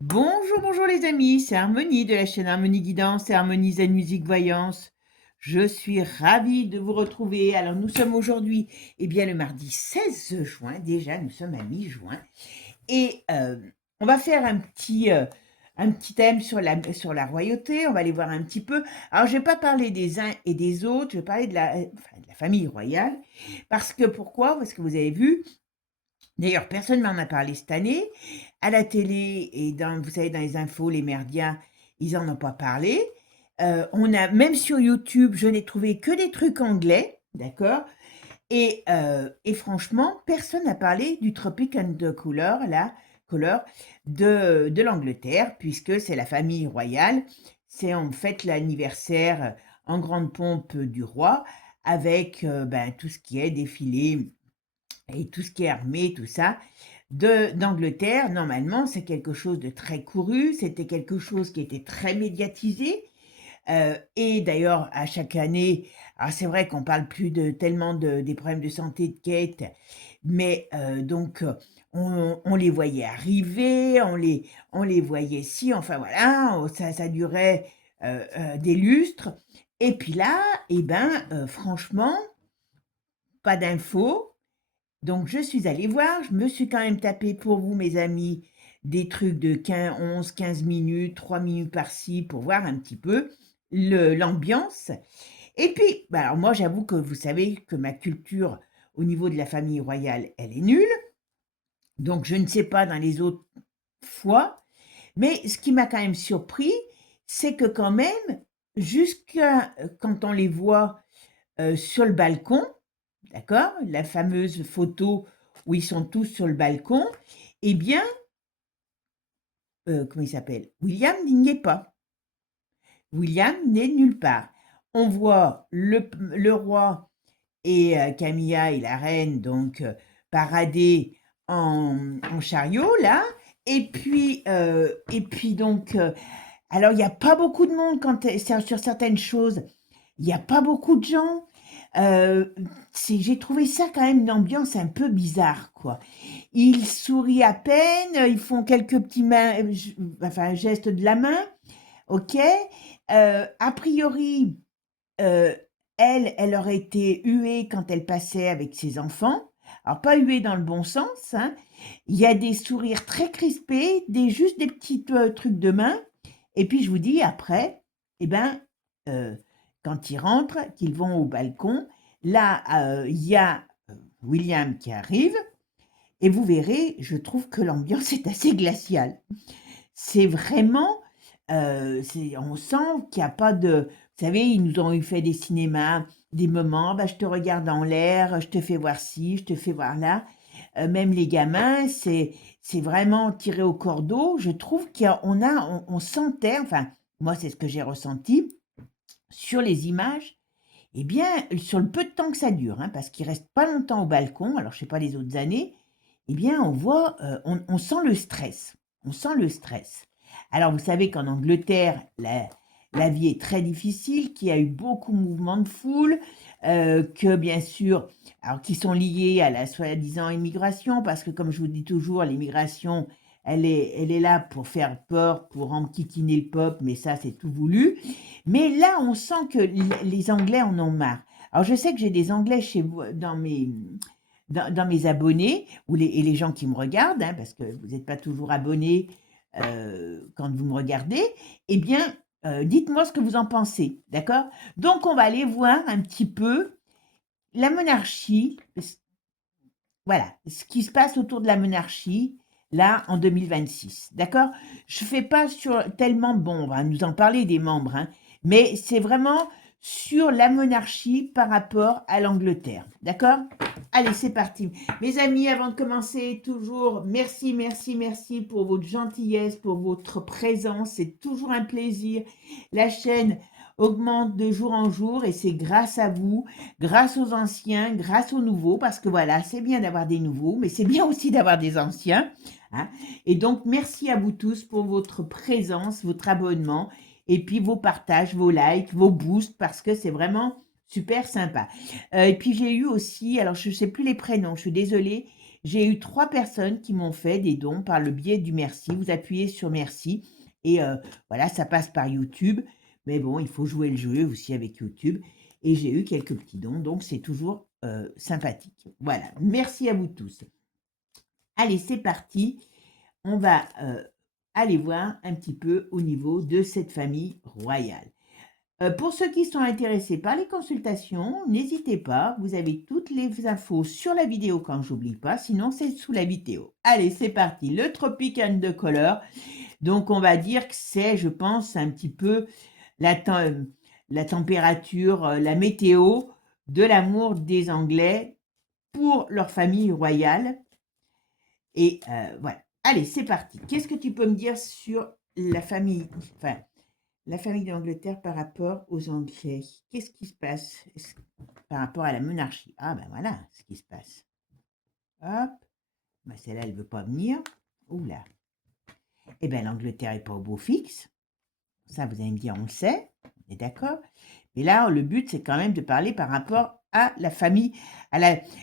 Bonjour, bonjour les amis, c'est Harmonie de la chaîne Harmonie Guidance et Harmonie Zen Musique Voyance. Je suis ravie de vous retrouver. Alors nous sommes aujourd'hui, le mardi 16 juin, déjà nous sommes à mi-juin, et on va faire un petit thème sur la royauté, on va aller voir un petit peu. Alors je ne vais pas parler des uns et des autres, je vais parler de la famille royale, parce que pourquoi? Parce que vous avez vu, d'ailleurs, personne ne m'en a parlé cette année. À la télé et vous savez, dans les infos, les médias, ils en ont pas parlé. On a même sur YouTube, je n'ai trouvé que des trucs anglais, d'accord? Et franchement, personne n'a parlé du Tropic and the Colour de l'Angleterre, puisque c'est la famille royale. C'est en fait l'anniversaire en grande pompe du roi, avec tout ce qui est défilé et tout ce qui est armé, tout ça, d'Angleterre. Normalement, c'est quelque chose de très couru, c'était quelque chose qui était très médiatisé. Et d'ailleurs, à chaque année, alors c'est vrai qu'on parle plus tellement des problèmes de santé de Kate, mais on les voyait arriver, on les voyait enfin voilà, ça durait des lustres. Et puis là, franchement, pas d'infos. Donc je suis allée voir, je me suis quand même tapé pour vous, mes amis, des trucs de 15, 11, 15 minutes, 3 minutes par-ci pour voir un petit peu l'ambiance. Et puis, alors moi, j'avoue que vous savez que ma culture au niveau de la famille royale, elle est nulle. Donc je ne sais pas dans les autres fois. Mais ce qui m'a quand même surpris, c'est que quand même, jusqu'à quand on les voit sur le balcon, d'accord? La fameuse photo où ils sont tous sur le balcon, eh bien, comment il s'appelle? William n'y est pas. William n'est nulle part. On voit le roi et Camilla et la reine donc parader en chariot là, et puis alors il n'y a pas beaucoup de monde sur certaines choses. Il n'y a pas beaucoup de gens. J'ai trouvé ça quand même une ambiance un peu bizarre, quoi. Ils sourient à peine, ils font quelques petits gestes de la main, ok. A priori, euh, elle aurait été huée quand elle passait avec ses enfants. Alors pas huée dans le bon sens, hein. Il y a des sourires très crispés, juste des petits trucs de main. Et puis je vous dis après, eh ben, euh, quand ils rentrent, qu'ils vont au balcon, là, il y a William qui arrive, et vous verrez, je trouve que l'ambiance est assez glaciale. C'est vraiment, on sent qu'il n'y a pas de, vous savez, ils nous ont eu fait des cinémas, des moments, bah, je te regarde en l'air, je te fais voir ci, je te fais voir là. Même les gamins, c'est vraiment tiré au cordeau. Je trouve on sentait, enfin, moi c'est ce que j'ai ressenti sur les images, eh bien, sur le peu de temps que ça dure, hein, parce qu'il reste pas longtemps au balcon, alors je sais pas les autres années, eh bien, on sent le stress. On sent le stress. Alors, vous savez qu'en Angleterre, la vie est très difficile, qu'il y a eu beaucoup de mouvements de foule, que bien sûr, alors qui sont liés à la soi-disant immigration, parce que comme je vous dis toujours, l'immigration, elle est là pour faire peur, pour enquiquiner le peuple, mais ça, c'est tout voulu. Mais là, on sent que les Anglais en ont marre. Alors, je sais que j'ai des Anglais chez vous, dans mes abonnés, et les gens qui me regardent, hein, parce que vous n'êtes pas toujours abonnés quand vous me regardez, eh bien, dites-moi ce que vous en pensez, d'accord? Donc, on va aller voir un petit peu la monarchie, voilà, ce qui se passe autour de la monarchie, là, en 2026, d'accord? Je ne fais pas sur tellement, bon, on va nous en parler des membres, hein, mais c'est vraiment sur la monarchie par rapport à l'Angleterre, d'accord? Allez, c'est parti. Mes amis, avant de commencer, toujours, merci, merci, merci pour votre gentillesse, pour votre présence, c'est toujours un plaisir. La chaîne augmente de jour en jour et c'est grâce à vous, grâce aux anciens, grâce aux nouveaux, parce que voilà, c'est bien d'avoir des nouveaux, mais c'est bien aussi d'avoir des anciens, hein. Et donc, merci à vous tous pour votre présence, votre abonnement, et puis vos partages, vos likes, vos boosts, parce que c'est vraiment super sympa. Et puis j'ai eu aussi, alors je ne sais plus les prénoms, je suis désolée, J'ai eu 3 personnes qui m'ont fait des dons par le biais du merci. Vous appuyez sur merci et voilà, ça passe par YouTube, mais bon, il faut jouer le jeu aussi avec YouTube et j'ai eu quelques petits dons, donc c'est toujours, sympathique. Voilà, merci à vous tous. Allez, c'est parti. On va, aller voir un petit peu au niveau de cette famille royale. Pour ceux qui sont intéressés par les consultations, n'hésitez pas, vous avez toutes les infos sur la vidéo quand j'oublie pas, sinon c'est sous la vidéo. Allez, c'est parti, le Tropic and the Color. Donc on va dire que c'est, je pense, un petit peu la, la température, la météo de l'amour des Anglais pour leur famille royale. Et voilà. Allez, c'est parti. Qu'est-ce que tu peux me dire sur la famille, enfin, la famille d'Angleterre par rapport aux Anglais? Qu'est-ce qui se passe par rapport à la monarchie? Ah ben voilà ce qui se passe. Hop, ben celle-là, elle ne veut pas venir. Oula. Eh bien, l'Angleterre n'est pas au beau fixe. Ça, vous allez me dire, on le sait, on est d'accord. Mais là, le but, c'est quand même de parler par rapport à la famille.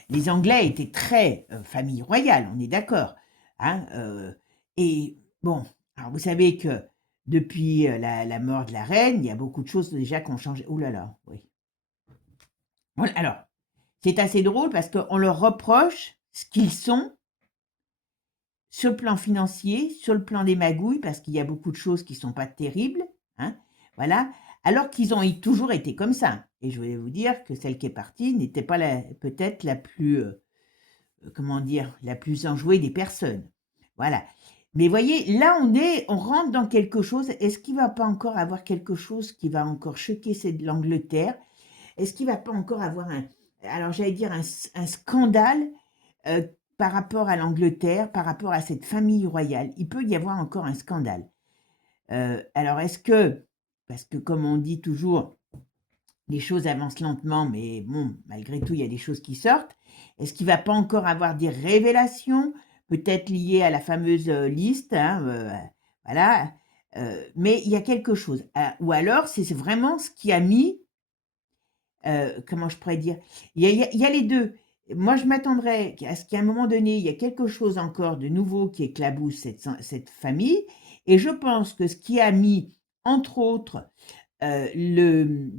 Les Anglais étaient très famille royale, on est d'accord. Hein, et bon, alors vous savez que depuis la mort de la reine, il y a beaucoup de choses déjà qui ont changé. Ouh là là, oui. Alors, c'est assez drôle parce qu'on leur reproche ce qu'ils sont sur le plan financier, sur le plan des magouilles, parce qu'il y a beaucoup de choses qui ne sont pas terribles, hein, voilà, alors qu'ils ont toujours été comme ça. Et je vais vous dire que celle qui est partie n'était pas peut-être la plus, comment dire, la plus enjouée des personnes. Voilà. Mais voyez, là, on rentre dans quelque chose. Est-ce qu'il ne va pas encore avoir quelque chose qui va encore choquer l'Angleterre? Est-ce qu'il ne va pas encore avoir alors j'allais dire un scandale euh, par rapport à l'Angleterre, par rapport à cette famille royale? Il peut y avoir encore un scandale. Alors est-ce que, parce que comme on dit toujours, les choses avancent lentement, mais bon, malgré tout, il y a des choses qui sortent. Est-ce qu'il ne va pas encore avoir des révélations, peut-être liées à la fameuse liste, hein, voilà, mais il y a quelque chose. Ou alors, c'est vraiment ce qui a mis, comment je pourrais dire, il y a les deux. Moi, je m'attendrais à ce qu'à un moment donné, il y a quelque chose encore de nouveau qui éclabousse cette famille, et je pense que ce qui a mis, entre autres, le,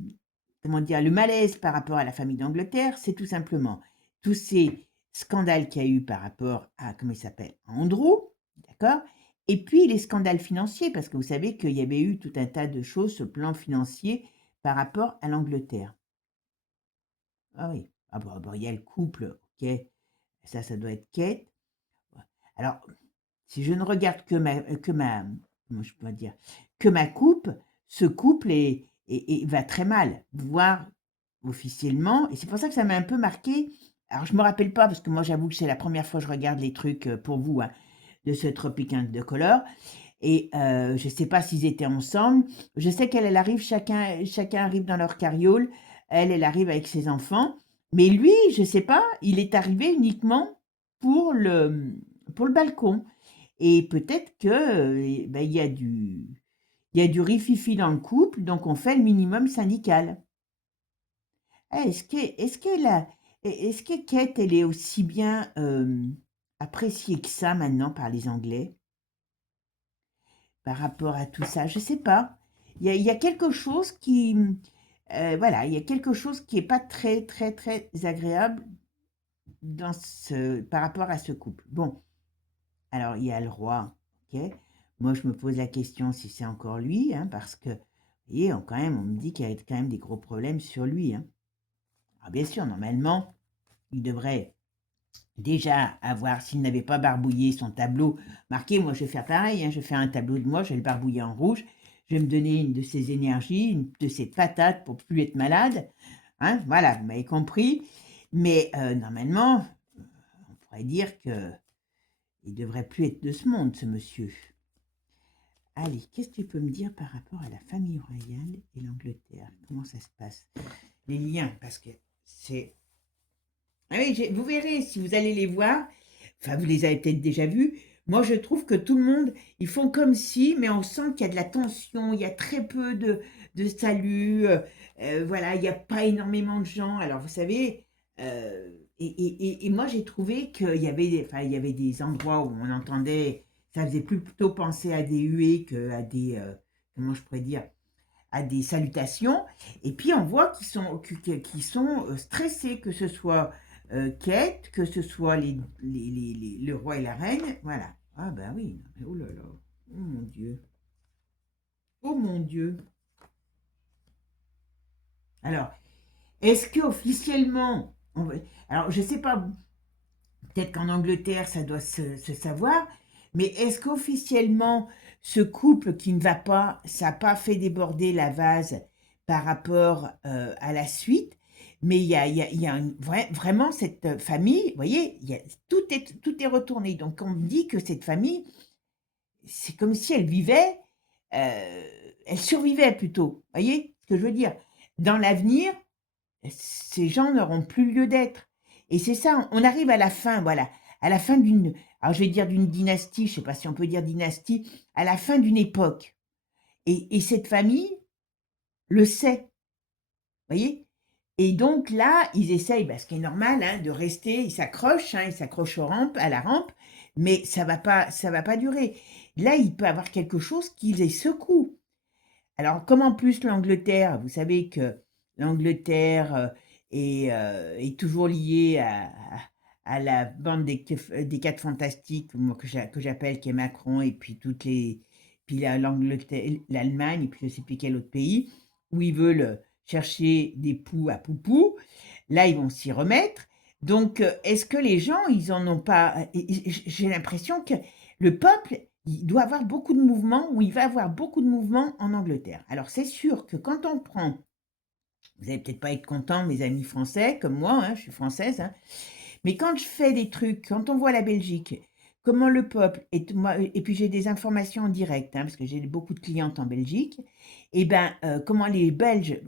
comment dire, le malaise par rapport à la famille d'Angleterre, c'est tout simplement tous ces scandales qu'il y a eu par rapport à, comment il s'appelle, Andrew, d'accord? Et puis les scandales financiers, parce que vous savez qu'il y avait eu tout un tas de choses sur le plan financier par rapport à l'Angleterre. Ah oui, ah bon, il y a le couple, ok, ça doit être Kate. Alors, si je ne regarde comment je peux dire, que ma coupe, ce couple va très mal, voire officiellement, et c'est pour ça que ça m'a un peu marqué. Alors, je me rappelle pas, parce que moi, j'avoue que c'est la première fois que je regarde les trucs pour vous, hein, de ce Tropic de Color, et je sais pas s'ils étaient ensemble. Je sais qu'elle arrive, chacun arrive dans leur carriole, elle arrive avec ses enfants, mais lui, je sais pas, il est arrivé uniquement pour le balcon. Et peut-être que, ben, il y a du rififi dans le couple, donc on fait le minimum syndical. Est-ce que Kate, elle est aussi bien appréciée que ça maintenant par les Anglais, par rapport à tout ça? Je sais pas. Il y a quelque chose qui, voilà, il y a quelque chose qui est pas très, très, très agréable par rapport à ce couple. Bon, alors il y a le roi, ok. Moi, je me pose la question si c'est encore lui, hein, parce que, vous voyez, quand même, on me dit qu'il y a quand même des gros problèmes sur lui, hein. Alors, bien sûr, normalement, il devrait déjà avoir, s'il n'avait pas barbouillé son tableau, marqué, moi je vais faire pareil, hein, je vais faire un tableau de moi, je vais le barbouiller en rouge, je vais me donner une de ces énergies, une de ces patates pour plus être malade, hein, voilà, vous m'avez compris, mais normalement, on pourrait dire que il devrait plus être de ce monde, ce monsieur. Allez, qu'est-ce que tu peux me dire par rapport à la famille royale et l'Angleterre? Comment ça se passe? Les liens, parce que c'est... Ah oui, vous verrez, si vous allez les voir, enfin, vous les avez peut-être déjà vus, moi je trouve que tout le monde, ils font comme si, mais on sent qu'il y a de la tension, il y a très peu de salut, voilà, il n'y a pas énormément de gens. Alors, vous savez, et moi, j'ai trouvé qu'il y avait enfin, il y avait des endroits où on entendait, ça faisait plutôt penser à des huées qu'à des, comment je pourrais dire, à des salutations. Et puis, on voit qu'ils sont stressés, que ce soit Kate, que ce soit le roi et la reine. Voilà. Ah ben oui, non, mais oh là là, oh mon Dieu, oh mon Dieu. Alors, est-ce que officiellement, alors je sais pas, peut-être qu'en Angleterre ça doit se savoir, mais est-ce qu'officiellement ce couple qui ne va pas, ça n'a pas fait déborder la vase par rapport à la suite, mais il y a vraiment cette famille, vous voyez, tout est retourné. Donc on me dit que cette famille, c'est comme si elle vivait, elle survivait plutôt, vous voyez ce que je veux dire. Dans l'avenir, ces gens n'auront plus lieu d'être. Et c'est ça, on arrive à la fin, voilà, à la fin d'une, alors je vais dire d'une dynastie, je ne sais pas si on peut dire dynastie, à la fin d'une époque. Et cette famille le sait, vous voyez. Et donc là, ils essayent, ce qui est normal, hein, de rester, ils s'accrochent à la rampe, mais ça va pas durer. Là, il peut y avoir quelque chose qui les secoue. Alors, comme en plus l'Angleterre, vous savez que l'Angleterre est toujours liée à la bande des quatre fantastiques, moi, que j'appelle, qui est Macron, et puis puis l'Angleterre, l'Allemagne, et puis je ne sais plus quel autre pays, où ils veulent chercher des poux à poupou. Là, ils vont s'y remettre. Donc, est-ce que les gens, ils en ont pas... J'ai l'impression que le peuple, il doit avoir beaucoup de mouvements, ou il va avoir beaucoup de mouvements en Angleterre. Alors, c'est sûr que quand on prend, vous allez peut-être pas être contents, mes amis français, comme moi, hein, je suis française, hein, mais quand je fais des trucs, quand on voit la Belgique, comment le peuple, et puis j'ai des informations en direct, hein, parce que j'ai beaucoup de clientes en Belgique, et ben comment les Belges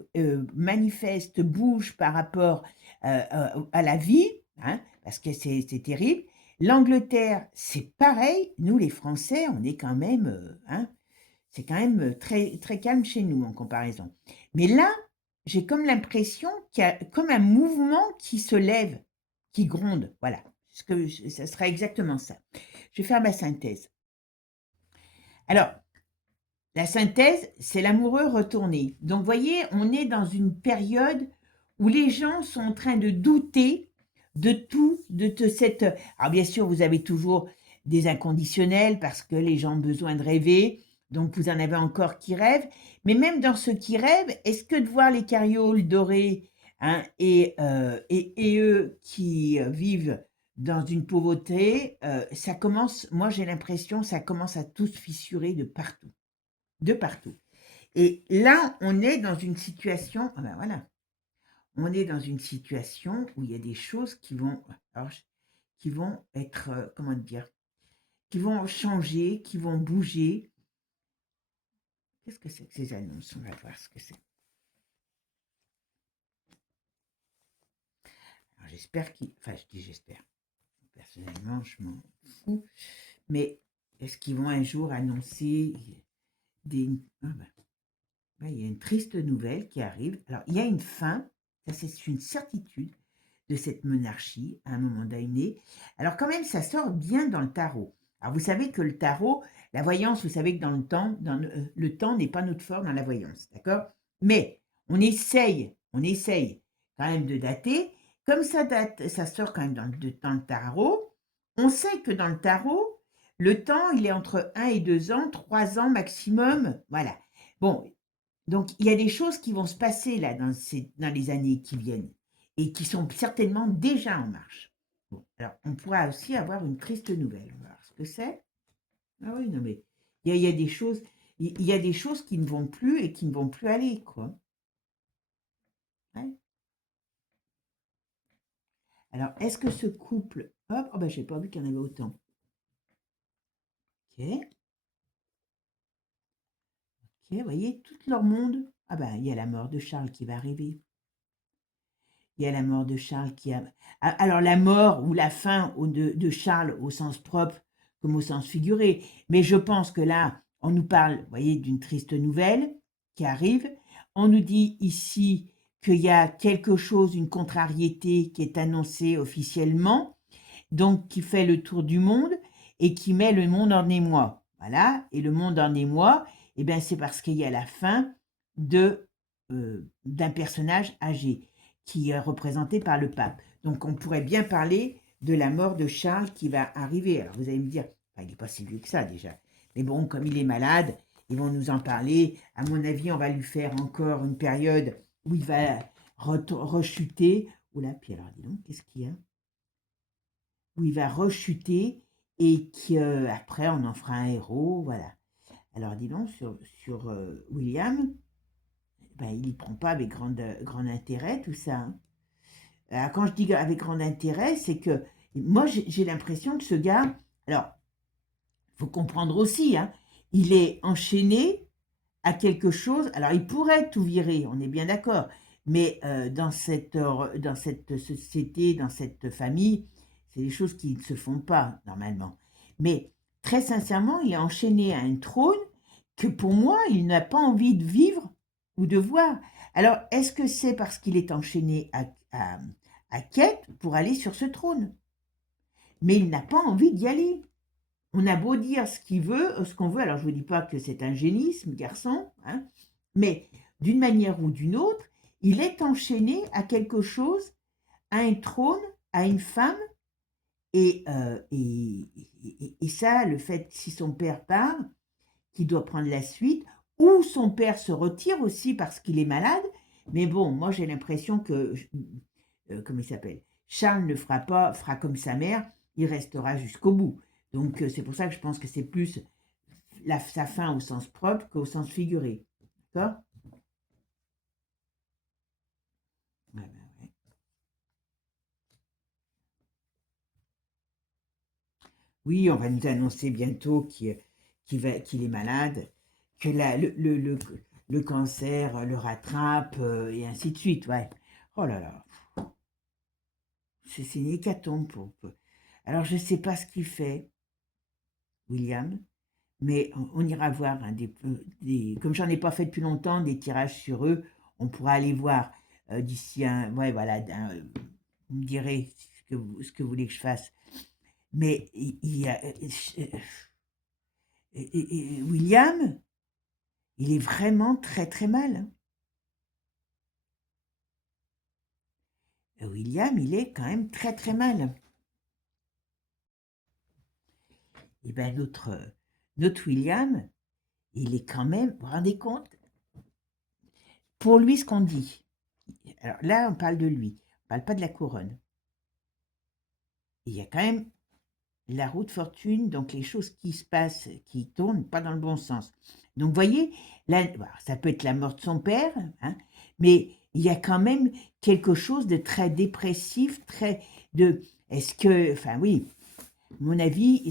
manifestent, bougent par rapport à la vie, hein, parce que c'est terrible. L'Angleterre, c'est pareil. Nous, les Français, on est quand même, hein, c'est quand même très, très calme chez nous en comparaison. Mais là, j'ai comme l'impression qu'il y a comme un mouvement qui se lève, qui gronde. Voilà, ça sera exactement ça. Je vais faire ma synthèse. Alors, la synthèse, c'est l'amoureux retourné. Donc, vous voyez, on est dans une période où les gens sont en train de douter de tout, cette... Alors, bien sûr, vous avez toujours des inconditionnels parce que les gens ont besoin de rêver. Donc, vous en avez encore qui rêvent. Mais même dans ceux qui rêvent, est-ce que de voir les carrioles dorées, hein, et eux qui vivent dans une pauvreté, ça commence, moi j'ai l'impression, ça commence à tous fissurer de partout. De partout. Et là, on est dans une situation, ah ben voilà, on est dans une situation où il y a des choses qui vont, alors, qui vont être, comment dire, qui vont changer, qui vont bouger. Qu'est-ce que c'est que ces annonces? On va voir ce que c'est. Alors j'espère qu'ils, enfin je dis j'espère, personnellement je m'en fous, mais est-ce qu'ils vont un jour annoncer des... Ah ben, il y a une triste nouvelle qui arrive. Alors il y a une fin, ça c'est une certitude, de cette monarchie à un moment donné. Alors quand même, ça sort bien dans le tarot. Alors vous savez que le tarot, la voyance, vous savez que dans le temps n'est pas notre fort dans la voyance, d'accord? Mais on essaye quand même de dater. Comme ça date, ça sort quand même dans le tarot. On sait que dans le tarot, le temps, il est entre 1 et 2 ans, 3 ans maximum. Voilà. Bon, donc il y a des choses qui vont se passer là dans les années qui viennent et qui sont certainement déjà en marche. Bon, alors on pourra aussi avoir une triste nouvelle. On va voir ce que c'est. Ah oui, non mais il y a des choses, il y a des choses qui ne vont plus et qui ne vont plus aller, quoi. Ouais. Alors, est-ce que ce couple, hop, oh ben j'ai pas vu qu'il y en avait autant. Ok, ok, vous voyez, tout leur monde. Ah ben, il y a la mort de Charles qui va arriver. Il y a la mort de Charles qui a... Alors la mort ou la fin de Charles au sens propre comme au sens figuré. Mais je pense que là, on nous parle, vous voyez, d'une triste nouvelle qui arrive. On nous dit ici qu'il y a quelque chose, une contrariété qui est annoncée officiellement, donc qui fait le tour du monde et qui met le monde en émoi. Voilà, et le monde en émoi, eh bien, c'est parce qu'il y a la fin d'un personnage âgé qui est représenté par le pape. Donc, on pourrait bien parler de la mort de Charles qui va arriver. Alors, vous allez me dire, enfin, il n'est pas si vieux que ça déjà. Mais bon, comme il est malade, ils vont nous en parler. À mon avis, on va lui faire encore une période où il va rechuter. Oula, puis alors, dis donc, qu'est-ce qu'il y a? Où il va rechuter et qu'après, on en fera un héros, voilà. Alors, dis donc, sur William, ben, il n'y prend pas avec grand intérêt, tout ça, hein. Alors, quand je dis avec grand intérêt, c'est que moi, j'ai l'impression que ce gars, alors, il faut comprendre aussi, hein, il est enchaîné à quelque chose. Alors, il pourrait tout virer, on est bien d'accord, mais dans cette société, dans cette famille, c'est des choses qui ne se font pas normalement. Mais très sincèrement, il est enchaîné à un trône que pour moi, il n'a pas envie de vivre ou de voir. Alors, est-ce que c'est parce qu'il est enchaîné à quête pour aller sur ce trône? Mais il n'a pas envie d'y aller. On a beau dire ce qu'il veut, ce qu'on veut, alors je ne vous dis pas que c'est un génie, ce garçon, hein, mais d'une manière ou d'une autre, il est enchaîné à quelque chose, à un trône, à une femme, et ça, le fait, si son père part, qu'il doit prendre la suite, ou son père se retire aussi parce qu'il est malade, mais bon, moi j'ai l'impression que, comment il s'appelle, Charles ne fera comme sa mère, il restera jusqu'au bout. Donc c'est pour ça que je pense que c'est plus sa fin au sens propre qu'au sens figuré. D'accord? Ouais, ouais. Oui, on va nous annoncer bientôt qu'il est malade, que le cancer le rattrape, et ainsi de suite. Ouais. Oh là là, c'est une hécatombe. Alors, je ne sais pas ce qu'il fait, William, mais on ira voir, hein, comme j'en ai pas fait depuis longtemps, des tirages sur eux, on pourra aller voir d'ici un, ouais, voilà, vous me direz ce que vous voulez que je fasse. Mais il y a, William, il est vraiment très très mal, hein. William, il est quand même très très mal. Et bien notre William, il est quand même, vous vous rendez compte, pour lui ce qu'on dit. Alors là, on parle de lui, on parle pas de la couronne. Il y a quand même la roue de fortune, donc les choses qui se passent, qui tournent pas dans le bon sens. Donc, vous voyez, là, ça peut être la mort de son père, hein, mais il y a quand même quelque chose de très dépressif, est-ce que, enfin oui, à mon avis,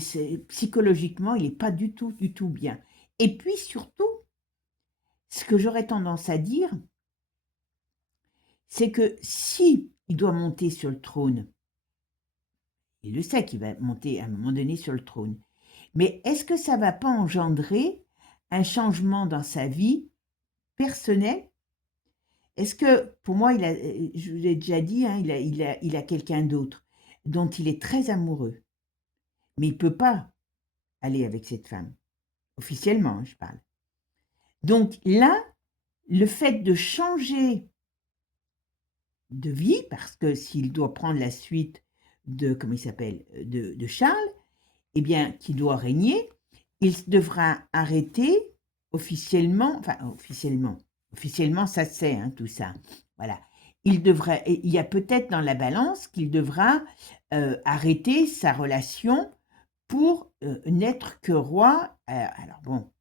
psychologiquement, il n'est pas du tout bien. Et puis surtout, ce que j'aurais tendance à dire, c'est que si il doit monter sur le trône, il le sait qu'il va monter à un moment donné sur le trône, mais est-ce que ça ne va pas engendrer un changement dans sa vie personnelle? Est-ce que, pour moi, je vous l'ai déjà dit, hein, il a quelqu'un d'autre dont il est très amoureux, mais il ne peut pas aller avec cette femme, officiellement, hein, je parle. Donc là, le fait de changer de vie, parce que s'il doit prendre la suite de, comment il s'appelle, de Charles, eh bien, qui doit régner, il devra arrêter officiellement, enfin officiellement ça c'est, hein, tout ça, voilà. Il y a peut-être dans la balance qu'il devra arrêter sa relation pour n'être que roi, alors bon,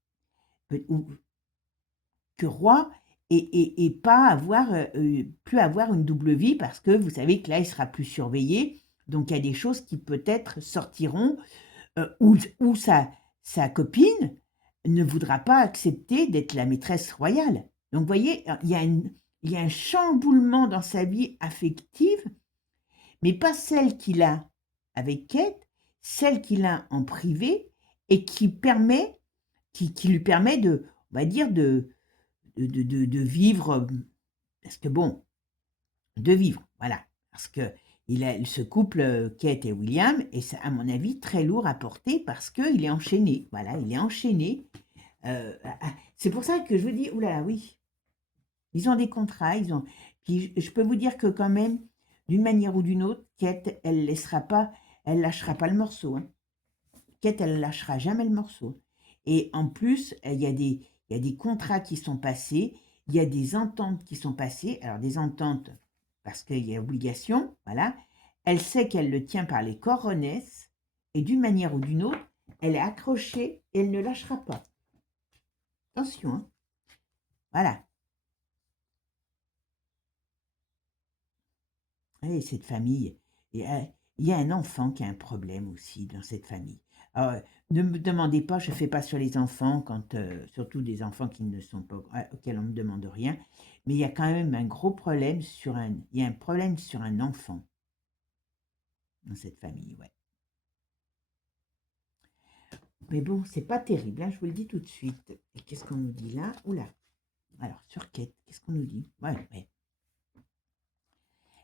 que roi et pas avoir, plus avoir une double vie parce que vous savez que là, il sera plus surveillé. Donc, il y a des choses qui peut-être sortiront où sa copine ne voudra pas accepter d'être la maîtresse royale. Donc, vous voyez, il y a un chamboulement dans sa vie affective, mais pas celle qu'il a avec Kate, celle qu'il a en privé et qui lui permet de, on va dire, de vivre, parce que bon, de vivre, voilà. Parce que ce couple, Kate et William, est, à mon avis, très lourd à porter parce qu'il est enchaîné. Voilà, il est enchaîné. C'est pour ça que je vous dis, oulala, oui, ils ont des contrats, ils ont. Puis je peux vous dire que quand même, d'une manière ou d'une autre, Kate, elle lâchera pas le morceau, hein. Kate, elle lâchera jamais le morceau. Et en plus, il y a des contrats qui sont passés, il y a des ententes qui sont passées. Alors des ententes parce qu'il y a obligation, voilà. Elle sait qu'elle le tient par les coronesses et d'une manière ou d'une autre, elle est accrochée et elle ne lâchera pas. Attention, hein. Voilà. Et cette famille, il y a un enfant qui a un problème aussi dans cette famille. Alors, ne me demandez pas, je ne fais pas sur les enfants, surtout des enfants qui ne sont pas, auxquels on ne me demande rien, mais il y a quand même un gros problème il y a un problème sur un enfant dans cette famille, ouais. Mais bon, c'est pas terrible, hein, je vous le dis tout de suite. Et qu'est-ce qu'on nous dit là? Oula. Alors, sur Kate, qu'est-ce qu'on nous dit? Ouais, ouais.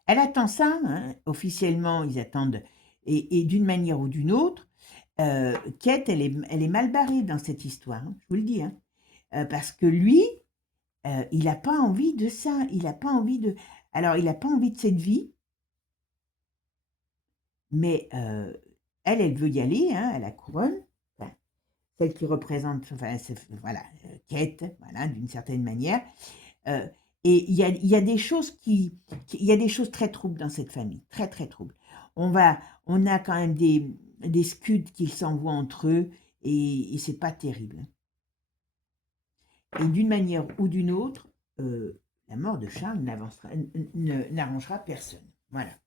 Elle attend ça, hein, officiellement, ils attendent, et d'une manière ou d'une autre, Kate, elle est mal barrée dans cette histoire, hein, je vous le dis, hein, parce que lui, il n'a pas envie de ça, il n'a pas envie de. Alors, il n'a pas envie de cette vie, mais elle veut y aller, hein, à la couronne, enfin, celle qui représente, enfin, voilà, Kate, voilà, d'une certaine manière. Euh, et il y a des choses il y a des choses très troubles dans cette famille, très très troubles. On a quand même des scuds qu'ils s'envoient entre eux et c'est pas terrible. Et d'une manière ou d'une autre, la mort de Charles n'arrangera personne. Voilà.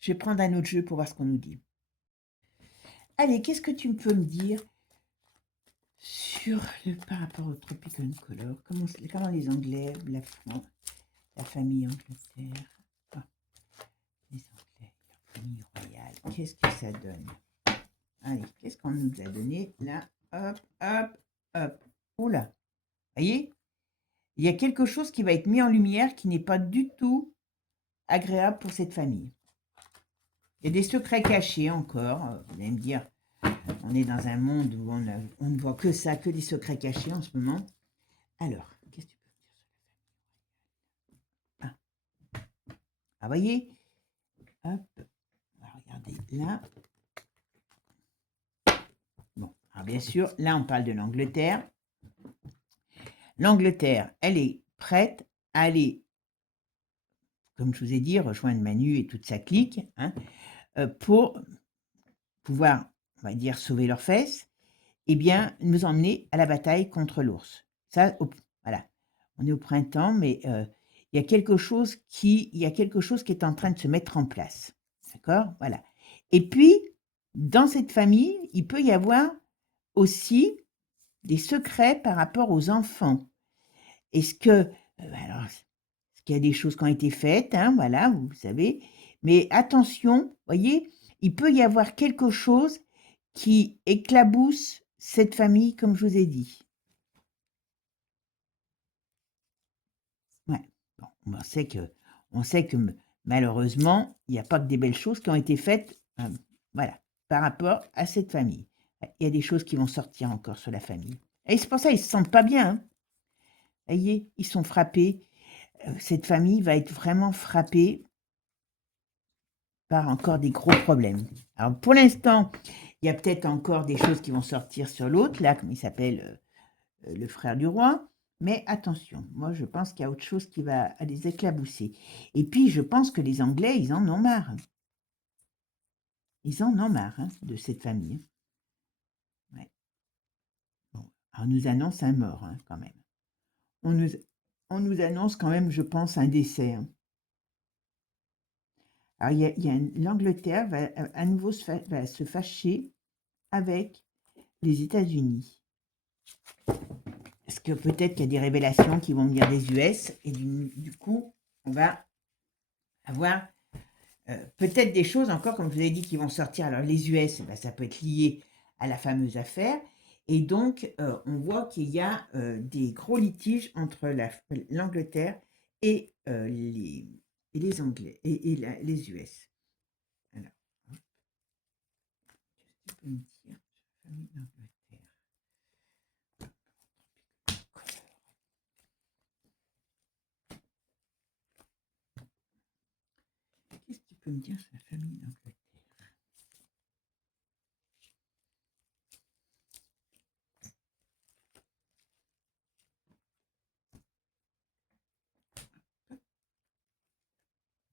Je vais prendre un autre jeu pour voir ce qu'on nous dit. Allez, qu'est-ce que tu peux me dire par rapport au Tropical Color? Comment les Anglais, la famille Angleterre, ah, les Anglais, la famille royale, qu'est-ce que ça donne? Allez, qu'est-ce qu'on nous a donné là? Hop, hop, hop. Oula, voyez? Il y a quelque chose qui va être mis en lumière qui n'est pas du tout agréable pour cette famille. Il y a des secrets cachés encore. Vous allez me dire, on est dans un monde où on ne voit que ça, que des secrets cachés en ce moment. Alors, qu'est-ce que tu peux me dire sur la famille? Ah, voyez? Hop, on va regarder là. Bon, alors bien sûr, là on parle de l'Angleterre. L'Angleterre, elle est prête à aller, comme je vous ai dit, rejoindre Manu et toute sa clique, hein, pour pouvoir, on va dire, sauver leurs fesses, et bien, nous emmener à la bataille contre l'ours. Ça, voilà, on est au printemps, mais il y a quelque chose qui est en train de se mettre en place, d'accord? Voilà. Et puis, dans cette famille, il peut y avoir aussi des secrets par rapport aux enfants. Est-ce que, alors, est-ce qu'il y a des choses qui ont été faites, hein, voilà, vous savez, mais attention, voyez, il peut y avoir quelque chose qui éclabousse cette famille, comme je vous ai dit. Ouais. Bon, on sait que malheureusement, il n'y a pas que des belles choses qui ont été faites, voilà, par rapport à cette famille. Il y a des choses qui vont sortir encore sur la famille. Et c'est pour ça qu'ils ne se sentent pas bien, hein. Voyez, ils sont frappés. Cette famille va être vraiment frappée par encore des gros problèmes. Alors pour l'instant, il y a peut-être encore des choses qui vont sortir sur l'autre, là, comme il s'appelle le frère du roi, mais attention, moi je pense qu'il y a autre chose qui va les éclabousser. Et puis je pense que les Anglais, ils en ont marre. Ils en ont marre, hein, de cette famille. Ouais. Bon, alors on nous annonce un mort, hein, quand même. On nous annonce quand même, je pense, un décès, hein. Alors, l'Angleterre va à nouveau va se fâcher avec les États-Unis. Parce que peut-être qu'il y a des révélations qui vont venir des US et du coup, on va avoir peut-être des choses encore, comme je vous ai dit, qui vont sortir. Alors, les US, ça peut être lié à la fameuse affaire. Et donc, on voit qu'il y a des gros litiges entre l'Angleterre et et les Anglais et les US. Alors, qu'est-ce que tu peux me dire? Famille d'Angleterre. Qu'est-ce que tu peux me dire sur la famille d'Angleterre?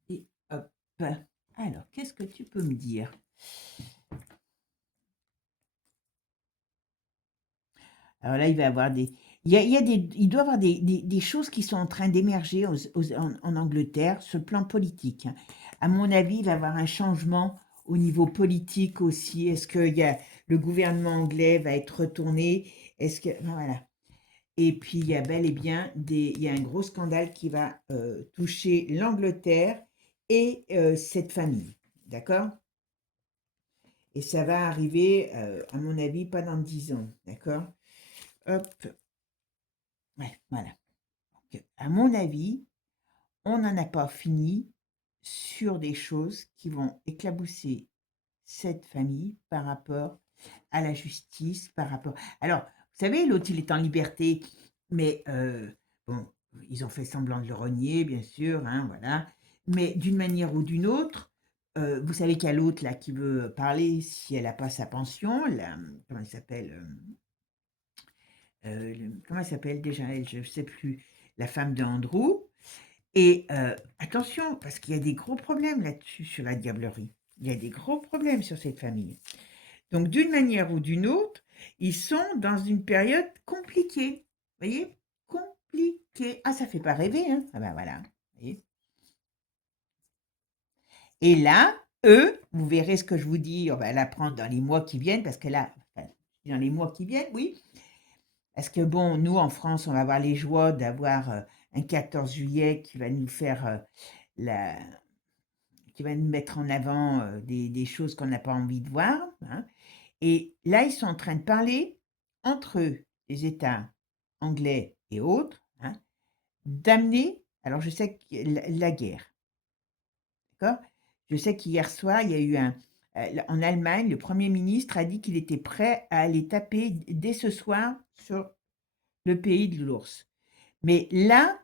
Et hop. Alors, qu'est-ce que tu peux me dire? Alors là, il va y avoir il doit y avoir des choses qui sont en train d'émerger en Angleterre sur le plan politique, hein. À mon avis, il va y avoir un changement au niveau politique aussi. Est-ce que le gouvernement anglais va être retourné? Est-ce que, ben voilà. Et puis, il y a bel et bien il y a un gros scandale qui va toucher l'Angleterre et cette famille. D'accord? Et ça va arriver, à mon avis, pas dans 10 ans. D'accord? Hop. Ouais, voilà. Donc, à mon avis, on n'en a pas fini sur des choses qui vont éclabousser cette famille par rapport à la justice, par rapport. Alors, vous savez, l'autre, il est en liberté, mais bon, ils ont fait semblant de le renier, bien sûr, hein, voilà. Mais d'une manière ou d'une autre, vous savez qu'il y a l'autre là qui veut parler si elle n'a pas sa pension, comment elle s'appelle comment elle s'appelle déjà elle, je ne sais plus, la femme de Andrew. Et attention, parce qu'il y a des gros problèmes là-dessus, sur la diablerie. Il y a des gros problèmes sur cette famille. Donc, d'une manière ou d'une autre, ils sont dans une période compliquée. Vous voyez? Compliquée. Ah, ça fait pas rêver, hein? Ah ben voilà. Vous voyez. Et là, eux, vous verrez ce que je vous dis, on va l'apprendre dans les mois qui viennent, parce que là, enfin, dans les mois qui viennent, oui. Parce que bon, nous, en France, on va avoir les joies d'avoir un 14 juillet qui va nous faire la, qui va nous mettre en avant des choses qu'on n'a pas envie de voir, hein. Et là, ils sont en train de parler entre eux, les États anglais et autres, hein, d'amener, alors je sais que la guerre, d'accord? Je sais qu'hier soir, il y a eu en Allemagne, le Premier ministre a dit qu'il était prêt à aller taper dès ce soir sur le pays de l'ours. Mais là,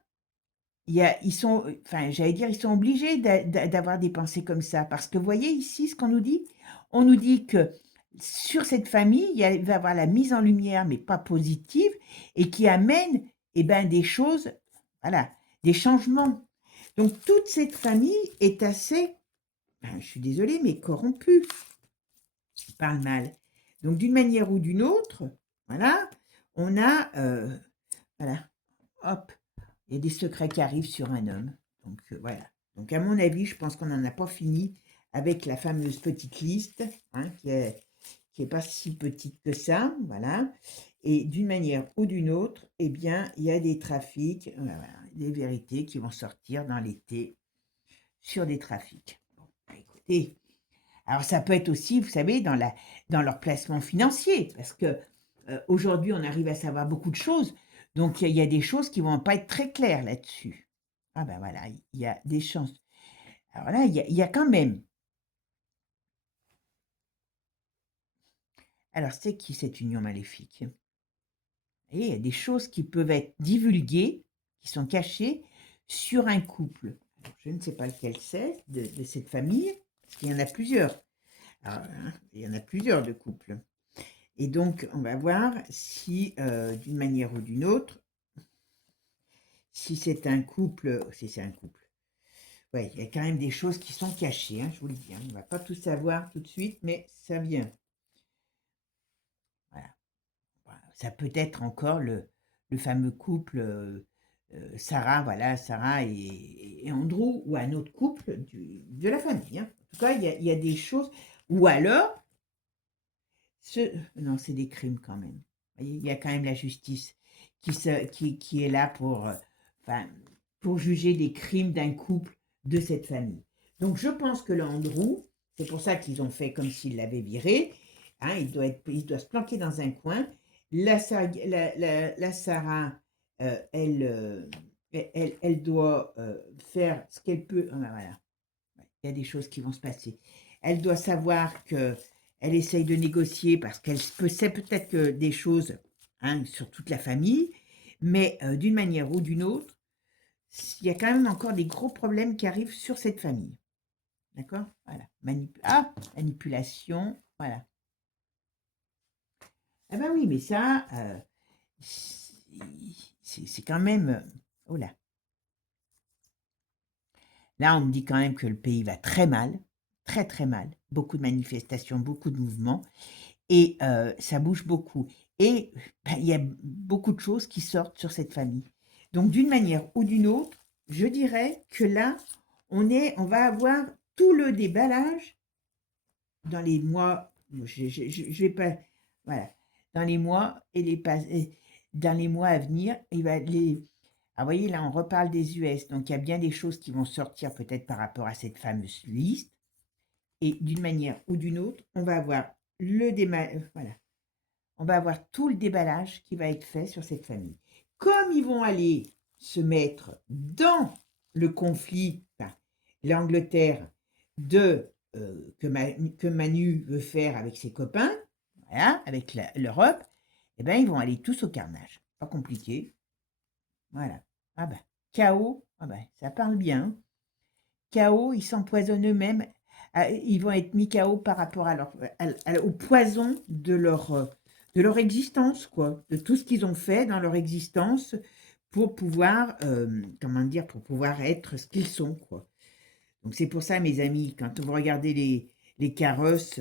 ils sont, enfin, j'allais dire, ils sont obligés d'avoir des pensées comme ça. Parce que vous voyez ici ce qu'on nous dit? On nous dit que sur cette famille, il va y avoir la mise en lumière, mais pas positive, et qui amène des choses, voilà, des changements. Donc toute cette famille est assez, je suis désolée, mais corrompue par le mal. Donc d'une manière ou d'une autre, voilà, on a, voilà, hop, il y a des secrets qui arrivent sur un homme. Donc voilà. Donc à mon avis, je pense qu'on n'en a pas fini avec la fameuse petite liste, hein, qui est pas si petite que ça, voilà. Et d'une manière ou d'une autre, eh bien, il y a des trafics, voilà, des vérités qui vont sortir dans l'été sur des trafics. Bon, écoutez, alors ça peut être aussi, vous savez, dans leur placement financier, parce que aujourd'hui, on arrive à savoir beaucoup de choses, donc il y a des choses qui vont pas être très claires là-dessus. Ah ben voilà, il y a des chances. Alors là, il y a quand même. Alors c'est qui cette union maléfique? Et il y a des choses qui peuvent être divulguées, qui sont cachées sur un couple. Alors, je ne sais pas lequel c'est de cette famille, parce qu'il y en a plusieurs. Alors, hein, il y en a plusieurs de couples. Et donc, on va voir si, d'une manière ou d'une autre, si c'est un couple, si c'est un couple. Ouais, il y a quand même des choses qui sont cachées, hein, je vous le dis, hein. On ne va pas tout savoir tout de suite, mais ça vient. Voilà. Voilà. Ça peut être encore le fameux couple Sarah, voilà, Sarah et Andrew, ou un autre couple de la famille, hein. En tout cas, il y a des choses. Ou alors, non, c'est des crimes quand même. Vous voyez, il y a quand même la justice qui est là enfin, pour juger des crimes d'un couple de cette famille. Donc je pense que le Andrew, c'est pour ça qu'ils ont fait comme s'ils l'avaient viré, hein, il doit se planquer dans un coin. La Sarah, elle, elle doit, faire ce qu'elle peut ah bah, voilà, ouais, il y a des choses qui vont se passer. Elle doit savoir qu'elle essaye de négocier parce qu'elle peut sait peut-être que des choses, hein, sur toute la famille, mais d'une manière ou d'une autre, il y a quand même encore des gros problèmes qui arrivent sur cette famille. D'accord? Voilà. Manipulation, voilà. Ah ben oui, mais ça, c'est quand même, oh là. Là, on me dit quand même que le pays va très mal, très, très mal. Beaucoup de manifestations, beaucoup de mouvements et ça bouge beaucoup et bah, il y a beaucoup de choses qui sortent sur cette famille. Donc d'une manière ou d'une autre, je dirais que là, on va avoir tout le déballage dans les mois, je vais pas, voilà, dans les mois dans les mois à venir, il va vous voyez, là, on reparle des US, donc il y a bien des choses qui vont sortir peut-être par rapport à cette fameuse liste, et d'une manière ou d'une autre, on va avoir voilà, on va avoir tout le déballage qui va être fait sur cette famille. Comme ils vont aller se mettre dans le conflit, enfin, l'Angleterre de que Manu veut faire avec ses copains, voilà, avec l'Europe, eh ben ils vont aller tous au carnage. Pas compliqué. Voilà. Ah ben, chaos, ah ben, ça parle bien. Chaos, ils s'empoisonnent eux-mêmes. Ah, ils vont être mis KO par rapport au poison de leur existence, quoi, de tout ce qu'ils ont fait dans leur existence pour pouvoir, comment dire, pour pouvoir être ce qu'ils sont, quoi. Donc c'est pour ça, mes amis, quand vous regardez les carrosses,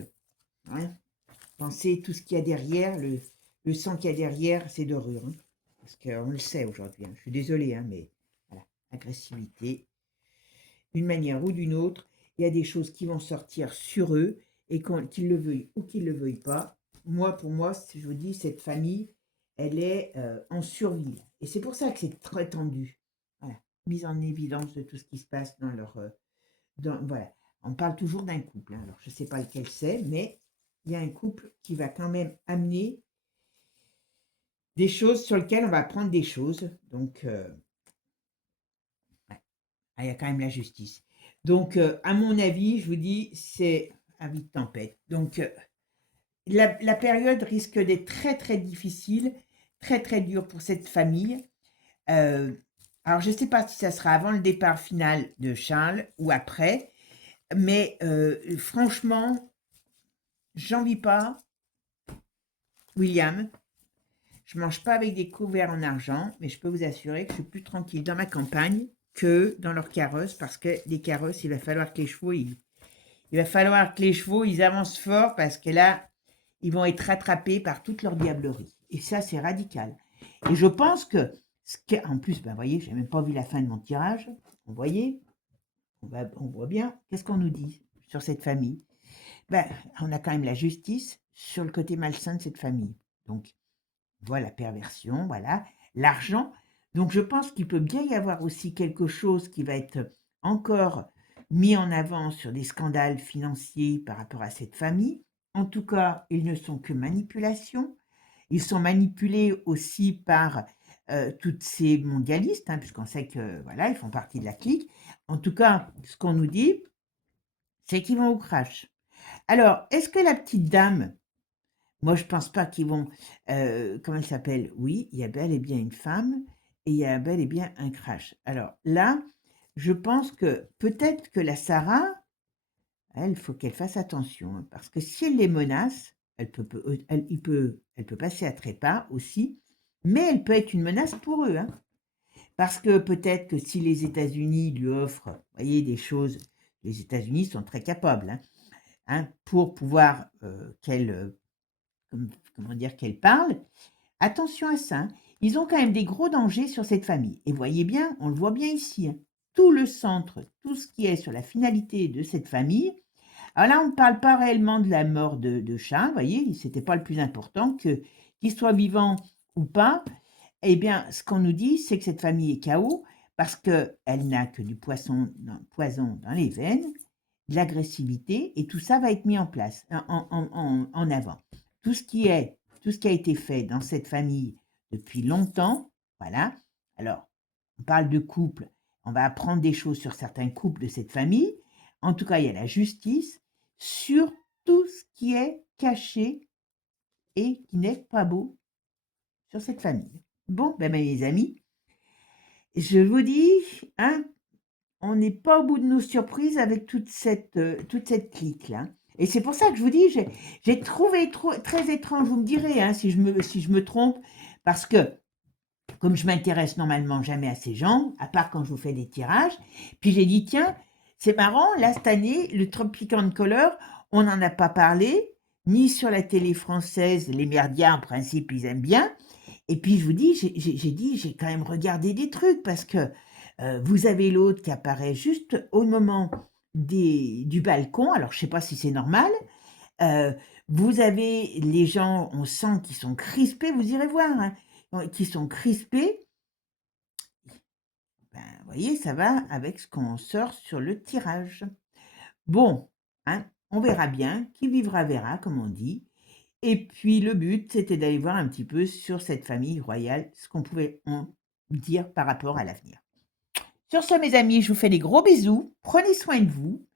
hein, pensez tout ce qu'il y a derrière, le sang qu'il y a derrière, c'est dorure, hein, parce qu'on le sait aujourd'hui. Hein. Je suis désolée, hein, mais voilà, agressivité, d'une manière ou d'une autre, il y a des choses qui vont sortir sur eux et qu'ils le veuillent ou qu'ils ne le veuillent pas. Moi, pour moi, je vous dis, cette famille, elle est en survie. Et c'est pour ça que c'est très tendu. Voilà. Mise en évidence de tout ce qui se passe dans leur... voilà. On parle toujours d'un couple. Hein. Alors, je ne sais pas lequel c'est, mais il y a un couple qui va quand même amener des choses sur lesquelles on va prendre des choses. Donc, ouais. Ah, il y a quand même la justice. Donc, à mon avis, je vous dis, c'est avis de tempête. Donc, la période risque d'être très, très difficile, très, très dure pour cette famille. Alors, je ne sais pas si ça sera avant le départ final de Charles ou après, mais franchement, j'en vis pas. William, je mange pas avec des couverts en argent, mais je peux vous assurer que je suis plus tranquille dans ma campagne que dans leur carrosse, parce que les carrosses, il va falloir que les chevaux, ils avancent fort parce que là, ils vont être rattrapés par toute leur diablerie. Et ça, c'est radical. Et je pense que, en plus, ben, vous voyez, j'ai même pas vu la fin de mon tirage. Vous voyez, on voit bien. Qu'est-ce qu'on nous dit sur cette famille? Ben, on a quand même la justice sur le côté malsain de cette famille. Donc, voilà, la perversion, voilà, l'argent. Donc, je pense qu'il peut bien y avoir aussi quelque chose qui va être encore mis en avant sur des scandales financiers par rapport à cette famille. En tout cas, ils ne sont que manipulations. Ils sont manipulés aussi par toutes ces mondialistes, hein, puisqu'on sait que voilà, ils font partie de la clique. En tout cas, ce qu'on nous dit, c'est qu'ils vont au crash. Alors, est-ce que la petite dame, moi je pense pas qu'ils vont, comment elle s'appelle? Oui, il y a bel et bien une femme et il y a bel et bien un crash. Alors là, je pense que peut-être que la Sarah, elle, faut qu'elle fasse attention, hein, parce que si elle les menace, elle peut passer à trépas aussi, mais elle peut être une menace pour eux, hein. Parce que peut-être que si les États-Unis lui offrent, vous voyez, des choses, les États-Unis sont très capables, hein, pour pouvoir comment dire, qu'elle parle, attention à ça, hein. Ils ont quand même des gros dangers sur cette famille. Et voyez bien, on le voit bien ici, hein, tout le centre, tout ce qui est sur la finalité de cette famille. Alors là, on ne parle pas réellement de la mort de Charles, vous voyez, c'était pas le plus important, qu'il soit vivant ou pas. Eh bien, ce qu'on nous dit, c'est que cette famille est KO parce qu'elle n'a que du poison dans les veines, de l'agressivité, et tout ça va être mis en place, en avant. Tout ce qui a été fait dans cette famille depuis longtemps, voilà. Alors, on parle de couple, on va apprendre des choses sur certains couples de cette famille. En tout cas, il y a la justice sur tout ce qui est caché et qui n'est pas beau sur cette famille. Bon, ben mes amis, je vous dis, hein, on n'est pas au bout de nos surprises avec toute cette clique-là. Et c'est pour ça que je vous dis, j'ai trouvé très étrange, vous me direz hein, si je me trompe, parce que comme je m'intéresse normalement jamais à ces gens, à part quand je vous fais des tirages, puis j'ai dit, tiens, c'est marrant, là cette année, le Tropical Color, on n'en a pas parlé, ni sur la télé française, les merdias en principe ils aiment bien, et puis je vous dis, j'ai quand même regardé des trucs, parce que vous avez l'autre qui apparaît juste au moment du balcon, alors je sais pas si c'est normal, euh, vous avez les gens, on sent qu'ils sont crispés, vous irez voir, hein, qui sont crispés, ben, vous voyez, ça va avec ce qu'on sort sur le tirage. Bon, hein, on verra bien, qui vivra verra, comme on dit. Et puis le but, c'était d'aller voir un petit peu sur cette famille royale, ce qu'on pouvait en dire par rapport à l'avenir. Sur ce, mes amis, je vous fais des gros bisous. Prenez soin de vous.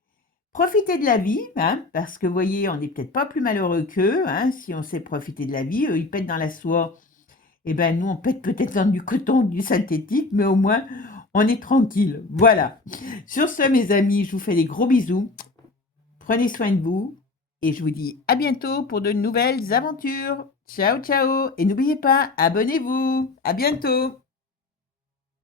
Profitez de la vie, hein, parce que vous voyez, on n'est peut-être pas plus malheureux qu'eux, hein, si on sait profiter de la vie. Eux, ils pètent dans la soie. Eh ben, nous, on pète peut-être dans du coton, du synthétique, mais au moins, on est tranquille. Voilà. Sur ce, mes amis, je vous fais des gros bisous. Prenez soin de vous. Et je vous dis à bientôt pour de nouvelles aventures. Ciao, ciao. Et n'oubliez pas, abonnez-vous. À bientôt.